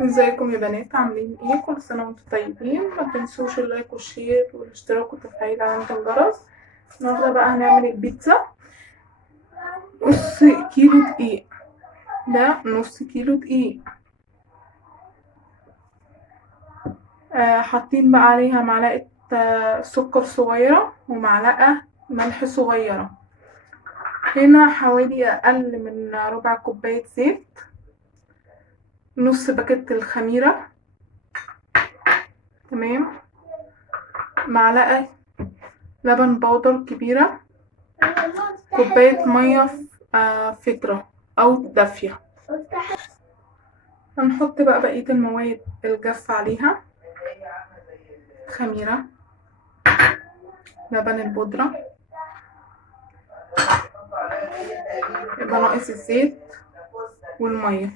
ازيكم يا بنات؟ عاملين ايه؟ كل سنة وانتم طيبين. ما تنسوش اللايك والشير والاشتراك وتفعيل علامة الجرس. النهارده بقى هنعمل البيتزا. نص كيلو دقيق، ده نص كيلو دقيق. حاطين بقى عليها معلقة سكر صغيرة ومعلقة ملح صغيرة. هنا حوالي أقل من ربع كوباية زيت، نص باكيت الخميرة، تمام، معلقة لبن بودر كبيرة، كوباية مية فترة أو دافية. هنحط بقى بقية المواد الجافة عليها: خميرة، لبن البودرة، يبقى ناقص الزيت والمية.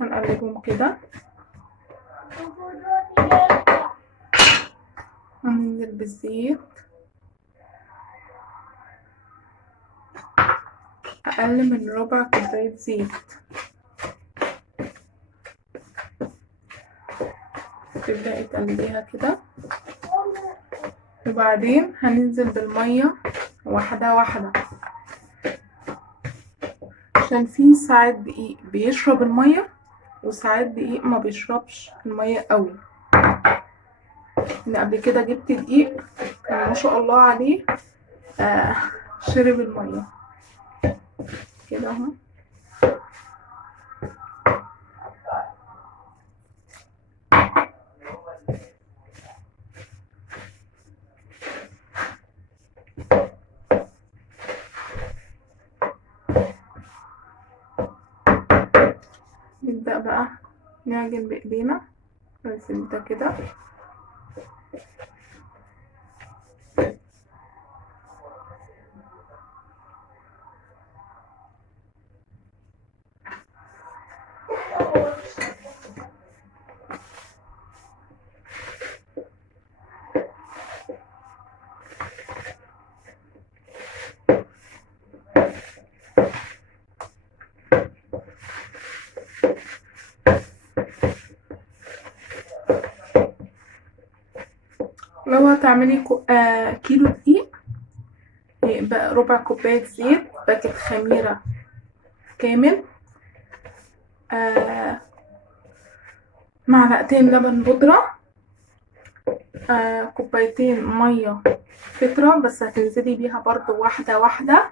هنقلبهم كده، هننزل بالزيت أقل من ربع كوباية زيت. تبدأي تقلبيها كده، وبعدين هننزل بالمية واحدة واحدة، عشان في ساعات دقيق بيشرب المية وساعات دقيق ما بيشربش المية قوي. اللي قبل كده جبت دقيق كان ما شاء الله عليه شرب المية كده اهو. نبدأ بقى نعجن بإيدينا بس ده كده. لو هتعملي كيلو دقيق يبقى ربع كوباية زيت، باكت خميرة كامل، معلقتين لبن بودرة، كوبايتين مية فترة، بس هتنزلي بيها برضو واحدة واحدة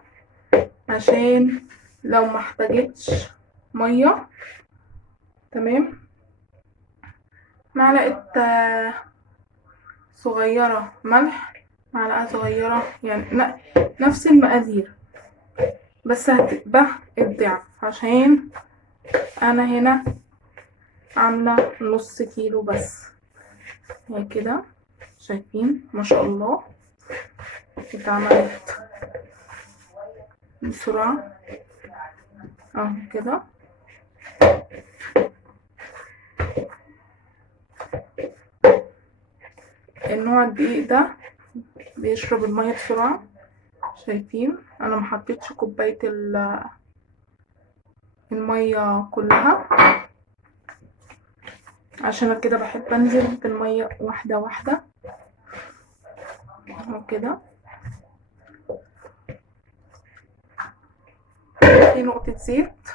عشان لو ما احتاجتش مية، تمام. معلقة صغيرة ملح، معلقة صغيرة، يعني نفس المقادير بس هتبقى الضعف، عشان انا هنا عاملة نص كيلو بس. هي كده، شايفين ما شاء الله اتعملت بسرعة اهو كده. النوع الدقيق ده بيشرب المية بسرعة. شايفين انا محطتش كوباية المية كلها، عشان كده بحب انزل بالمية واحدة واحدة اهو كده. في نقطة زيت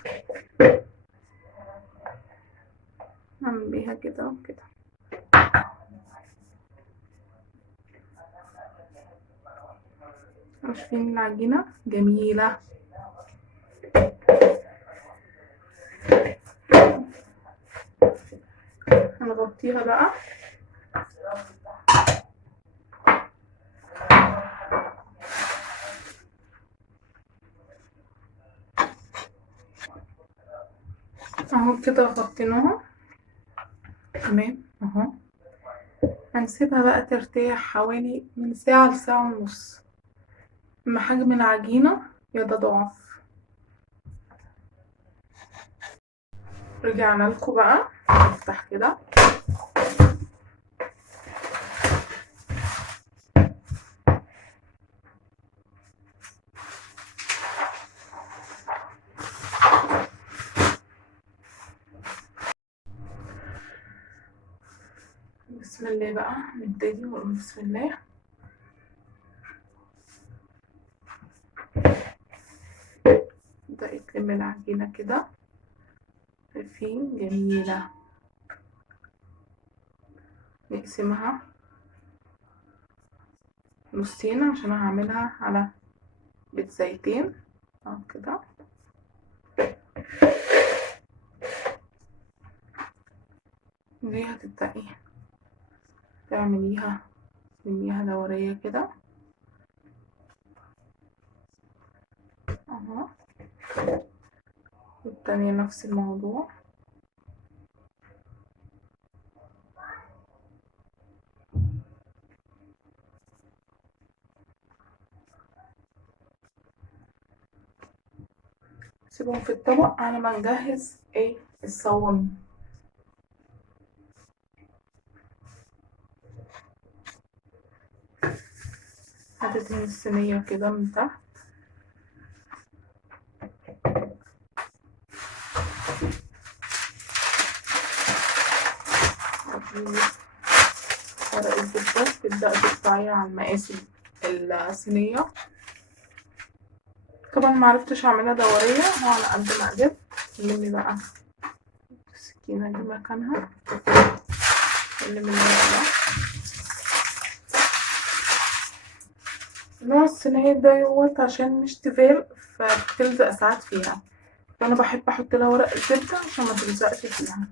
نعمل بيها كده وكده. شايفين العجينة جميلة. هنغطيها بقى اهو كده، غطيناها تمام اهو. هنسيبها بقى ترتاح حوالي من ساعة لساعة ونص، اما حجم العجينة يتضاعف. رجعنا لكم بقى، نفتح كده بسم الله بقى نبتدي ونقول بسم الله. نبدأ نلم العجينة كده، شايفين جميلة. نقسمها نصين عشان هعملها على بيتزايتين اهو كده. دي هتبدأي تعمليها تلميها دورية كده اهو. والتانية نفس الموضوع. سيبهم في الطبق على ما نجهز الصواني. هتدهن الصينية كده من تحت. ورق الزبدة تبدأ تقطعيها على مقاس الصينية. طبعا معرفتش اعملها دورية، هو على قد ما قدرت. نلمي بقى السكينة دي مكانها، نلمي الورق ده. نوع الصينية دوت عشان مش تيفال فبتلزق ساعات فيها، فانا بحب احط لها ورق الزبدة عشان ما تلزقش فيها.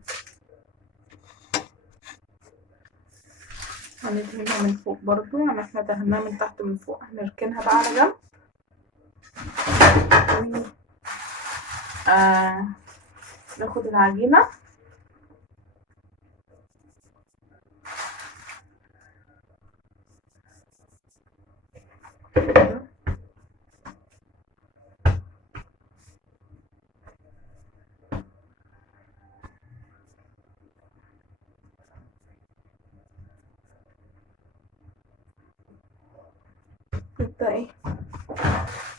هندهنها من فوق برضو، يعني احنا دهناها من تحت من فوق، هنركنها بقى على جنب. ناخد العجينة تبدأي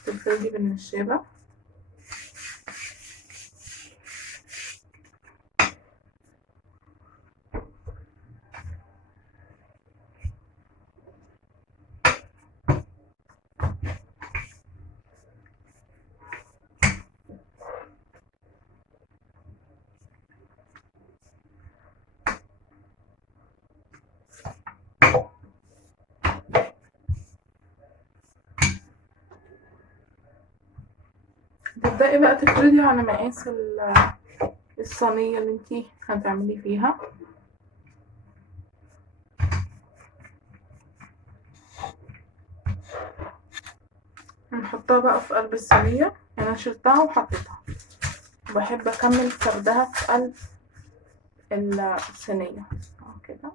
تفردي بالنشابة. تبدأي بقى تفردي على مقاس الصينية اللي انتي هتعملي فيها. هنحطها بقى في قلب الصينية. انا شلتها وحطيتها، بحب اكمل فردها في قلب الصينية اهو كده.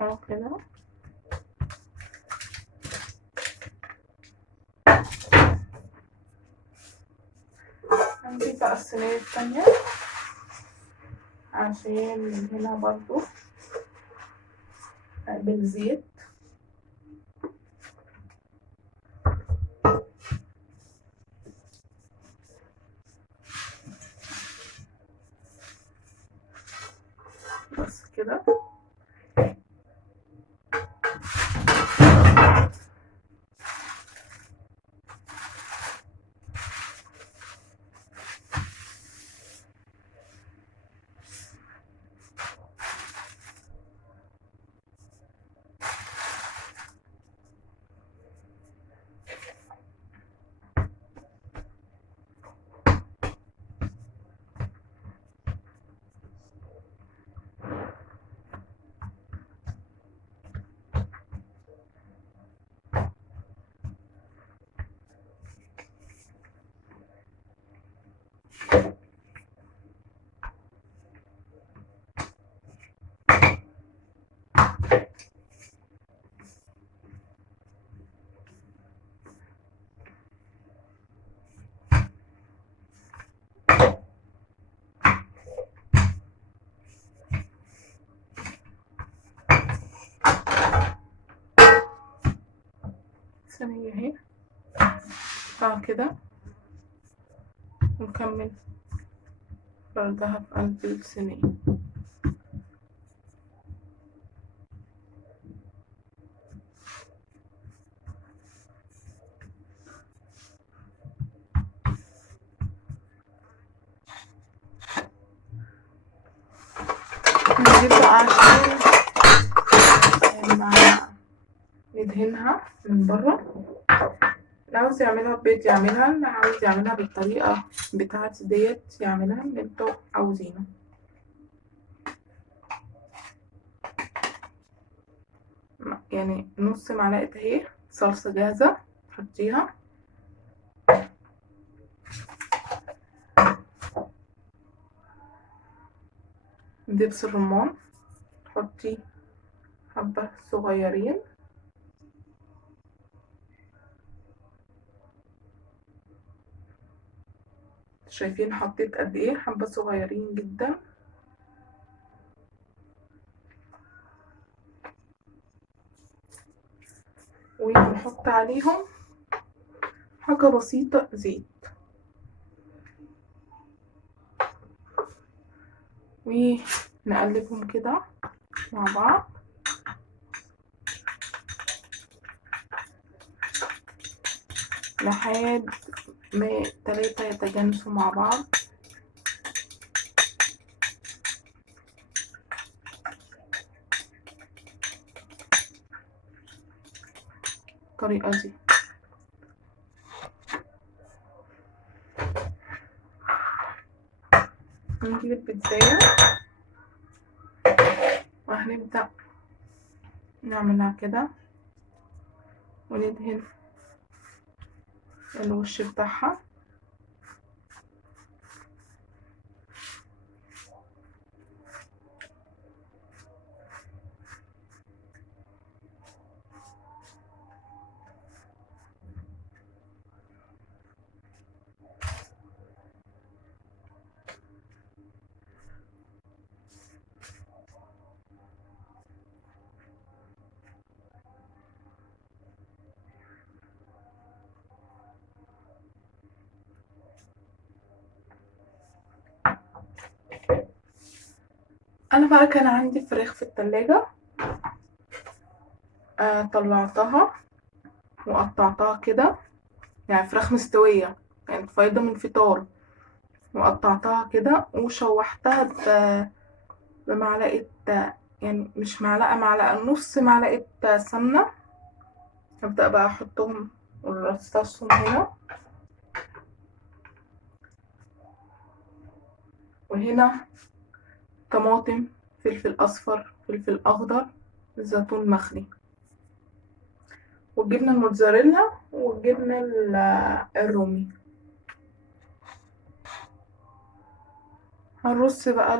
اهو كده. هنجيب بقى الصينية التانية عشان ندهنها برضو بالزيت. بس كده. الصينية اهي كده، ونكمل فردها في قلب الصينية. نجيب بقى عشان ندهنها من بره. اللي عاوز يعملها ببيض يعملها، اللي عاوز يعملها بالطريقة بتاعتي ديت يعملها اللي انتوا عاوزينه. يعني نص معلقة اهي صلصة جاهزة تحطيها، دبس الرمان تحطي حبة صغيرين، شايفين حطيت قد ايه؟ حبة صغيرين جدا. ونحط عليهم حاجة بسيطة زيت، ونقلبهم كده مع بعض لحد ما التلاتة يتجانسوا مع بعض. الطريقة دي هنجيب البيتزاية وهنبدأ نعملها كده وندهن الوش بتاعها. انا بقى كان عندي فراخ في التلاجة، طلعتها وقطعتها كده، يعني فراخ مستوية كانت فايضة من فطار، وقطعتها كده وشوحتها بمعلقة، يعني مش معلقة، معلقة نص معلقة سمنة. هبدأ بقى احطهم ورصصهم هنا، وهنا طماطم، فلفل اصفر، فلفل اخضر، زيتون مخلي، والجبنة الموتزاريلا والجبنة الرومي. هنرص بقى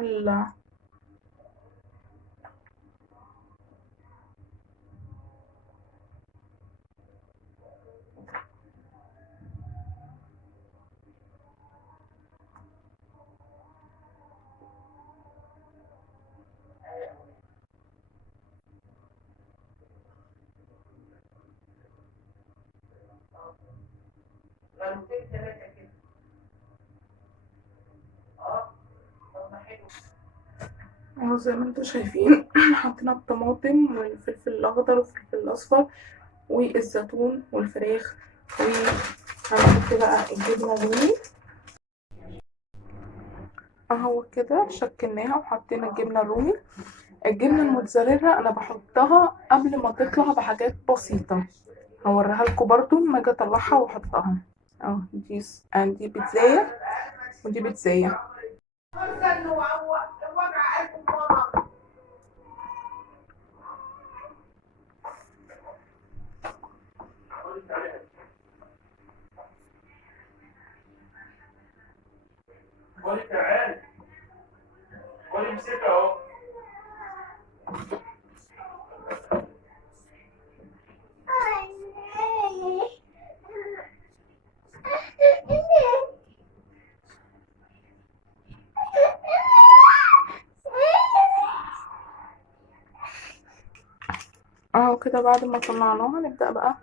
اهو زي ما انتوا شايفين حطينا الطماطم والفلفل الاخضر والفلفل الاصفر والزيتون والفراخ، وهنحط بقى الجبنه الرومي اهو كده شكلناها وحطينا الجبنه الرومي. الجبنه الموتزاريلا انا بحطها قبل ما تطلع بحاجات بسيطه، هوريها لكم برضو لما اجي اطلعها واحطها. اهو دي بيتزايه ودي بيتزايه. قولي تعالي، قولي امسكها اهو. اهو كده بعد ما طلعناها نبدأ بقى